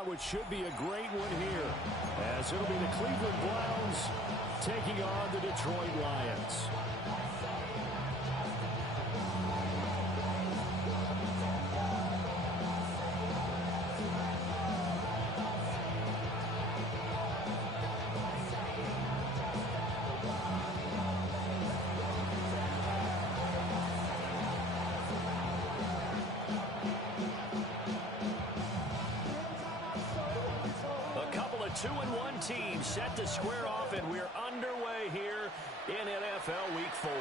out what should be a great one here, as it'll be the Cleveland Browns taking on the Detroit Lions. Team set to square off, and we're underway here in NFL Week 4.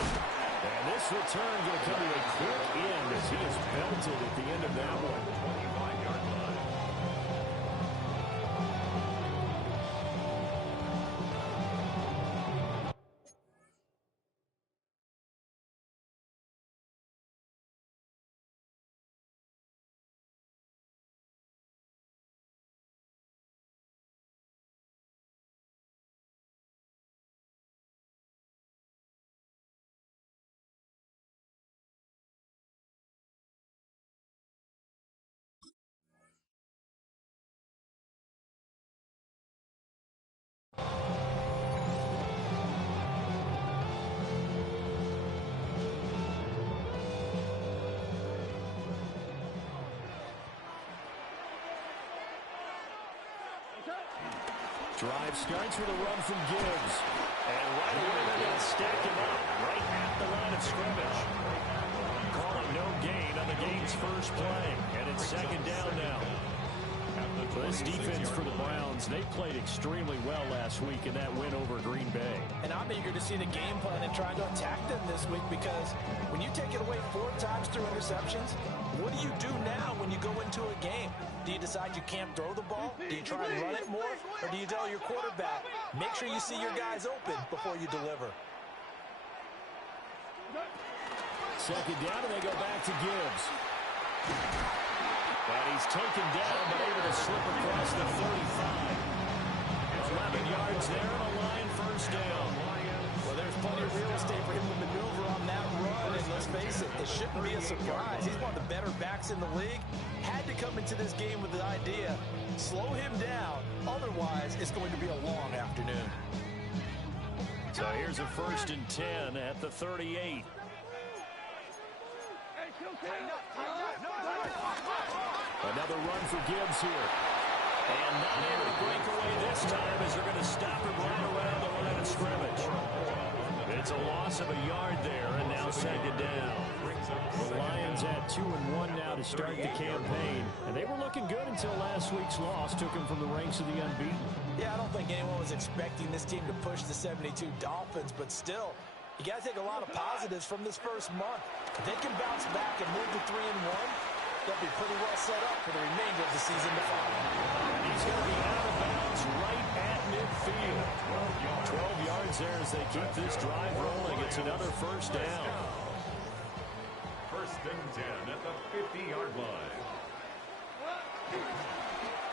And this return going to come to a quick end as he is belted at the end of that one. 25-yard line. Drive starts with a run from Gibbs. And right away they're going to stack him up right at the line of scrimmage. Calling no gain on the game's first play. And it's second down now. This defense for the Browns, they played extremely well last week in that win over Green Bay. And I'm eager to see the game plan and trying to attack them this week, because when you take it away 4 times through interceptions, what do you do now when you go into a game? Do you decide you can't throw the ball? Do you try and run it more? Or do you tell your quarterback, make sure you see your guys open before you deliver? Second down, and they go back to Gibbs. And he's taken down, but able to slip across the 35. 11 yards there on a line first down. Well, there's plenty of real estate for him to maneuver on that run, and let's face it, it shouldn't be a surprise. He's one of the better backs in the league. Had to come into this game with the idea, slow him down, otherwise it's going to be a long afternoon. So here's a 1st and 10 at the 38. Another run for Gibbs here. And not able to break away this time, as they're going to stop him right around the line of scrimmage. It's a loss of a yard there, and now second down. The Lions at 2-1 now to start the campaign. And they were looking good until last week's loss took them from the ranks of the unbeaten. Yeah, I don't think anyone was expecting this team to push the 72 Dolphins, but still, you got to take a lot of positives from this first month. If they can bounce back and move to 3-1, they'll be pretty well set up for the remainder of the season to follow. He's going to be out of bounds right at midfield. 12 yards there as they keep this drive rolling. It's another first down. 1st and 10 at the 50-yard line.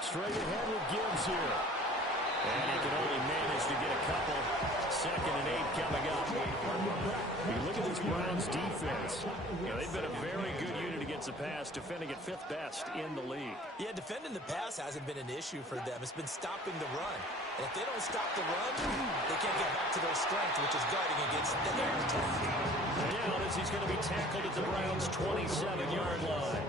Straight ahead with Gibbs here. And he can only manage to get a couple. 2nd and 8 coming up. You look at this Browns defense. They've been a very good unit against the pass, defending at 5th best in the league. Yeah, defending the pass hasn't been an issue for them. It's been stopping the run. And if they don't stop the run, they can't get back to their strength, which is guarding against the air attack. Now as he's going to be tackled at the Browns' 27-yard line.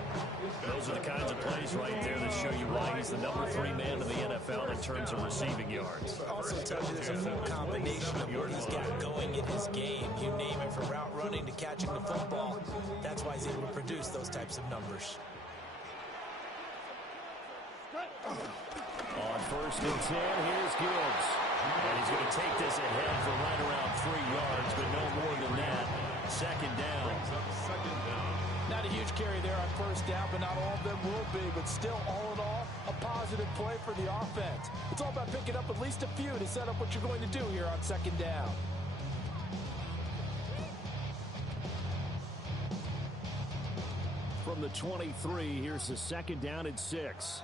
Those are the kinds of plays right there that show you why he's the number 3 man in the NFL in terms of receiving yards. It also tells you there's a full combination of what he's got going in his game. You name it, from route running to catching the football. That's why he's able to produce those types of numbers. On 1st and 10, here's Gibbs. And he's going to take this ahead for right around 3 yards, but no more than that. Second down. Not a huge carry there on 1st down, but not all of them will be. But still, all in all, a positive play for the offense. It's all about picking up at least a few to set up what you're going to do here on 2nd down. From the 23, here's the 2nd down and 6.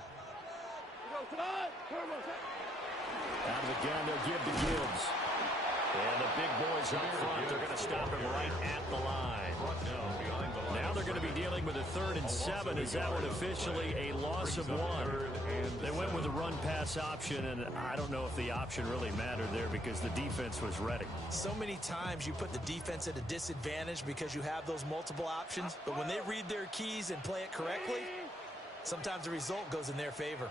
Out of the gun, they'll give to Gibbs. And the big boys up front, they're going to stop him right at the line. Now they're going to be dealing with a 3rd and 7. Is that one officially a loss of 1? They went with a run-pass option, and I don't know if the option really mattered there because the defense was ready. So many times you put the defense at a disadvantage because you have those multiple options, but when they read their keys and play it correctly, sometimes the result goes in their favor.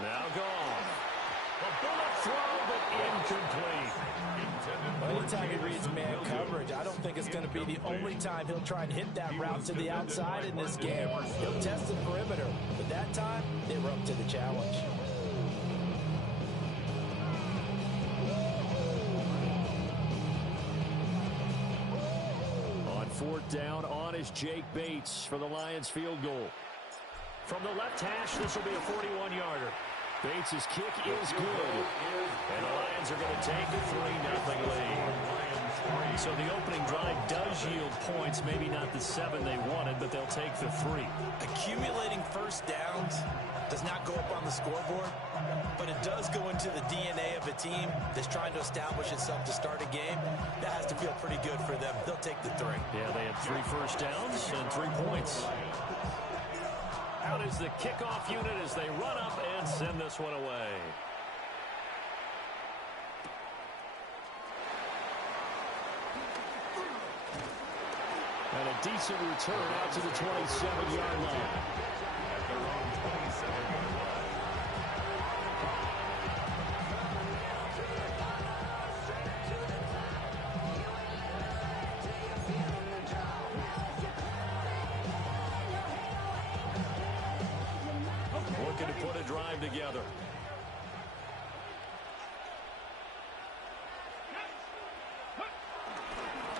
Now gone. A bullet throw, but incomplete. Anytime he reads man coverage, I don't think it's going to be the only time he'll try and hit that route to the outside in this game. He'll test the perimeter, but that time, they were up to the challenge. On 4th down, on is Jake Bates for the Lions field goal. From the left hash, this will be a 41-yarder. Bates' kick is good. And the Lions are going to take a 3-0 lead. So the opening drive does yield points, maybe not the 7 they wanted, but they'll take the 3. Accumulating first downs does not go up on the scoreboard, but it does go into the DNA of a team that's trying to establish itself to start a game. That has to feel pretty good for them. They'll take the 3. Yeah, they had 3 first downs and 3 points. Out is the kickoff unit as they run up and send this one away. And a decent return out to the 27-yard line. At their own 27-yard line. Looking to put a drive together.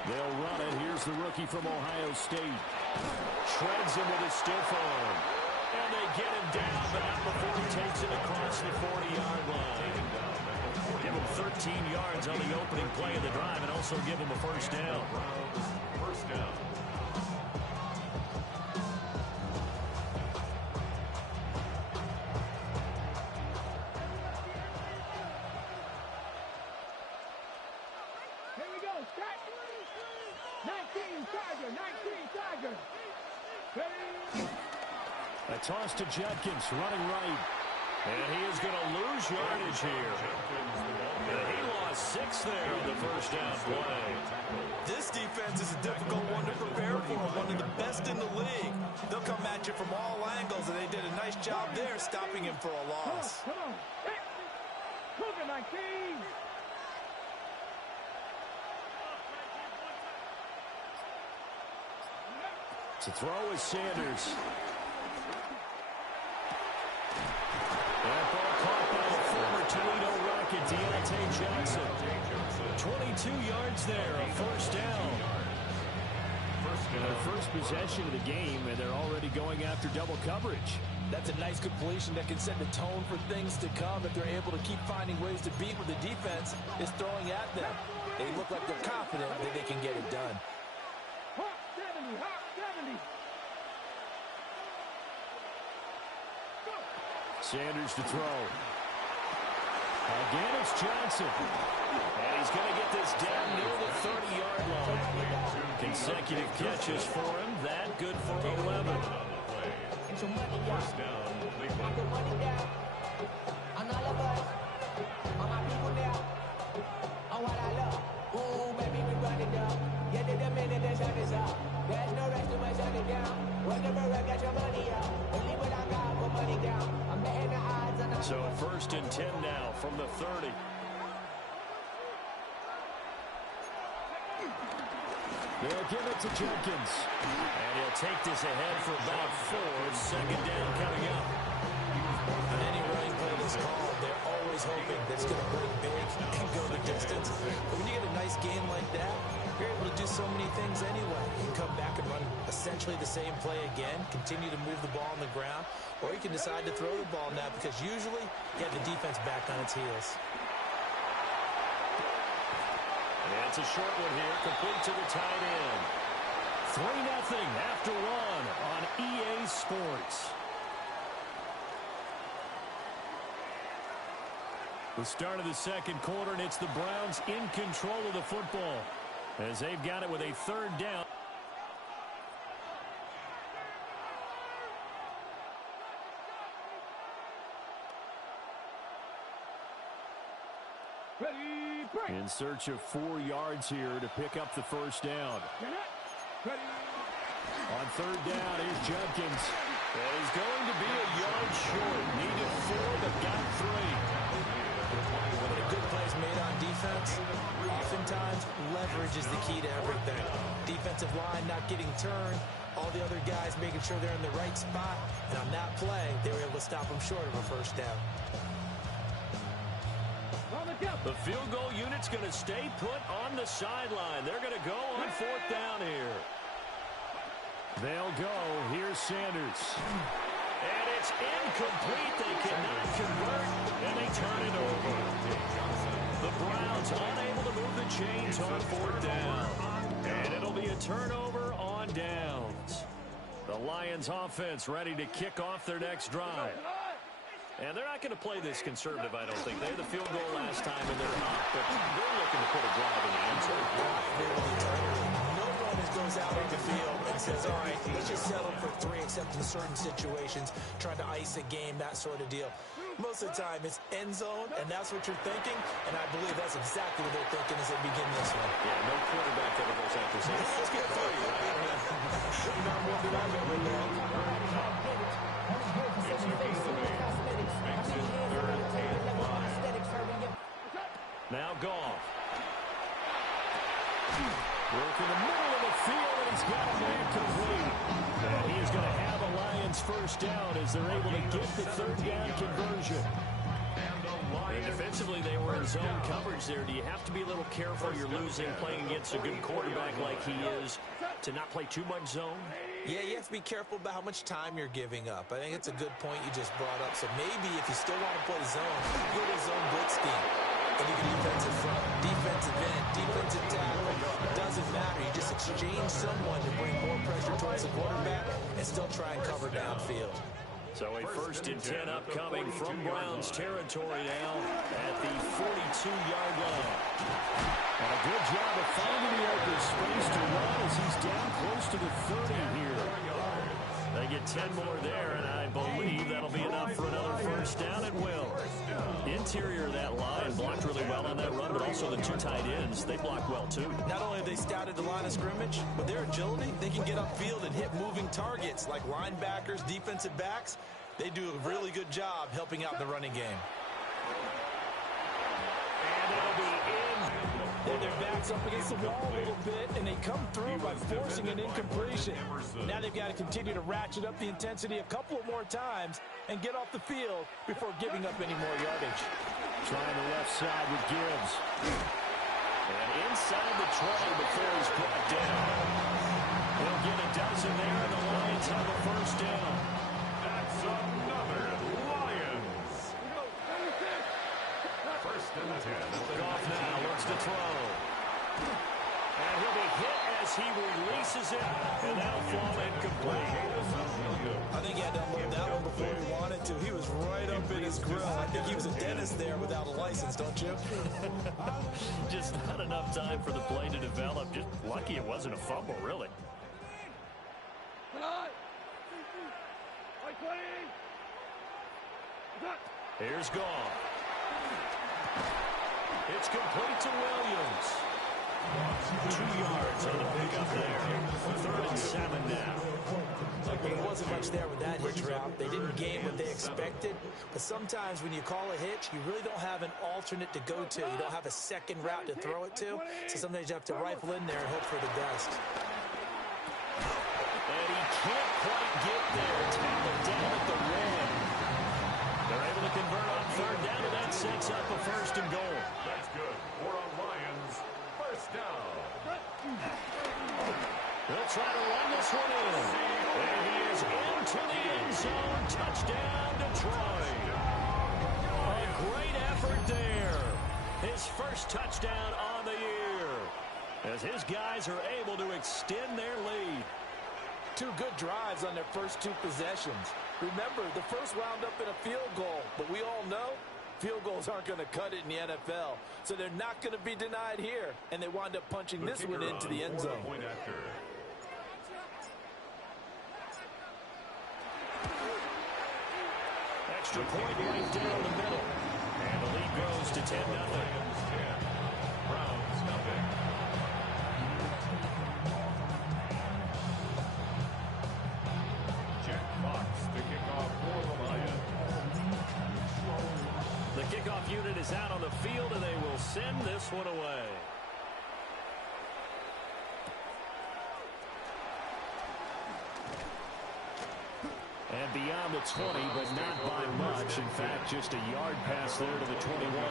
They'll run it. Here's the rookie from Ohio State. Shreds him with a stiff arm. And they get him down, but not before he takes it across the 40-yard line. Give him 13 yards on the opening play of the drive and also give him a first down. First down. Here we go. Start. 19 Tiger. 19 Tiger. Ready? A toss to Judkins, running right. And he is going to lose yardage here. And he lost 6 there on the first down play. This defense is a difficult one to prepare for, one of the best in the league. They'll come at you from all angles, and they did a nice job there stopping him for a loss. Come on. Hey. Cougar 19. To throw is Sanders. That ball caught by the former Toledo Rocket, Deontay Johnson. 22 yards there, a first down. Their first possession of the game, and they're already going after double coverage. That's a nice completion that can set the tone for things to come if they're able to keep finding ways to beat what the defense is throwing at them. They look like they're confident that they can get it done. Hawk 70. Hawk 70. Sanders to throw. Again, it's Johnson. And he's going to get this down near the 30-yard line. Consecutive catches for him. That good for 11. First down, Cleveland. So 1st and 10 now from the 30. They'll give it to Jenkins. And he'll take this ahead for about 4. Second down coming up. On any running play that's called, they're always hoping that it's going to break big and go the distance. But when you get a nice game like that, you're able to do so many things anyway. You can come back and run essentially the same play again, continue to move the ball on the ground, or you can decide to throw the ball now because usually you have the defense back on its heels. And it's a short one here, complete to the tight end. 3-0 after 1 on EA Sports. The start of the second quarter, and it's the Browns in control of the football as they've got it with a third down. Ready, break. In search of 4 yards here to pick up the first down. Ready. On third down is Judkins. That is going to be a yard short. Needed 4, but got 3. When a good play is made on defense, oftentimes leverage is the key to everything. Defensive line not getting turned, all the other guys making sure they're in the right spot, and on that play, they were able to stop them short of a first down. The field goal unit's going to stay put on the sideline. They're going to go on fourth down here. They'll go. Here's Sanders. And it's incomplete. They cannot convert, and they turn it over. The Browns unable to move the chains on fourth down. And it'll be a turnover on downs. The Lions offense ready to kick off their next drive. And they're not going to play this conservative, I don't think. They had the field goal last time, and they're up. But they're looking to put a drive in the end zone. No one goes out on the field and says, all right, let's just settle for 3, except in certain situations, trying to ice a game, that sort of deal. Most of the time, it's end zone, and that's what you're thinking. And I believe that's exactly what they're thinking as they begin this one. Yeah, no quarterback ever goes after saying, let's get 3, right? Not one that I've ever known. Now Goff. Work in the middle of the field, and he's got a man complete. And he is going to have a Lions first down as they're able to get the third down conversion. And defensively, they were in zone coverage there. Do you have to be a little careful? You're losing, playing against a good quarterback like he is, to not play too much zone? Yeah, you have to be careful about how much time you're giving up. I think it's a good point you just brought up. So maybe if you still want to play zone, go to zone blitz scheme. And you can defensive front, defensive end, defensive tackle. It doesn't matter. You just exchange someone to bring more pressure towards the quarterback and still try and cover downfield. So a 1st and 10 upcoming from Browns territory now at the 42-yard line. And a good job of finding the open space to run as he's down close to the 30 here. They get 10 more there, and I believe that'll be enough for another first down at will. Interior of that line blocked really well on that run, but also the 2 tight ends, they blocked well too. Not only have they scouted the line of scrimmage, but their agility, they can get upfield and hit moving targets like linebackers, defensive backs. They do a really good job helping out in the running game. And it'll be in. Then their backs up against the wall a little bit, and they come through by forcing an incompletion. Now they've got to continue to ratchet up the intensity a couple of more times and get off the field before giving up any more yardage. Trying the left side with Gibbs. And inside the 20 before he's brought down. He'll get a dozen there, and the Lions have a first down. That's another Lions. First and 10. Goff now looks to throw. And he'll be hit as he releases it, and that'll fall incomplete. I think he had to unload that one before he wanted to. He was right up in his grill. I think he was a dentist there without a license, don't you? Just not enough time for the play to develop. Just lucky it wasn't a fumble, really. Here's Goff. It's complete to Williams. 2 yards on the pickup there. 3rd and 7 now. There wasn't much there with that hitch route. They didn't gain what they expected. But sometimes when you call a hitch, you really don't have an alternate to go to. You don't have a second route to throw it to. So sometimes you have to rifle in there and hope for the best. And he can't quite get there. Tackled down at the rim. They're able to convert on 3rd down, and that sets up a 1st and goal. That's good. For a Lions first down. They'll try to run this one in. And he is into the end zone. Touchdown, Detroit. A great effort there. His first touchdown on the year, as his guys are able to extend their lead. 2 good drives on their first 2 possessions. Remember, the first wound up in a field goal, but we all know Field goals aren't going to cut it in the NFL, so they're not going to be denied here, and they wind up punching this one into the end zone. Extra point right down the middle. And the lead goes to 10-0. Browns nothing. Jack Fox to kick off for the Lions. The kickoff unit is out on the field, and they will send this one away. And beyond the 20, but not by much. In fact, just a yard pass there to the 21.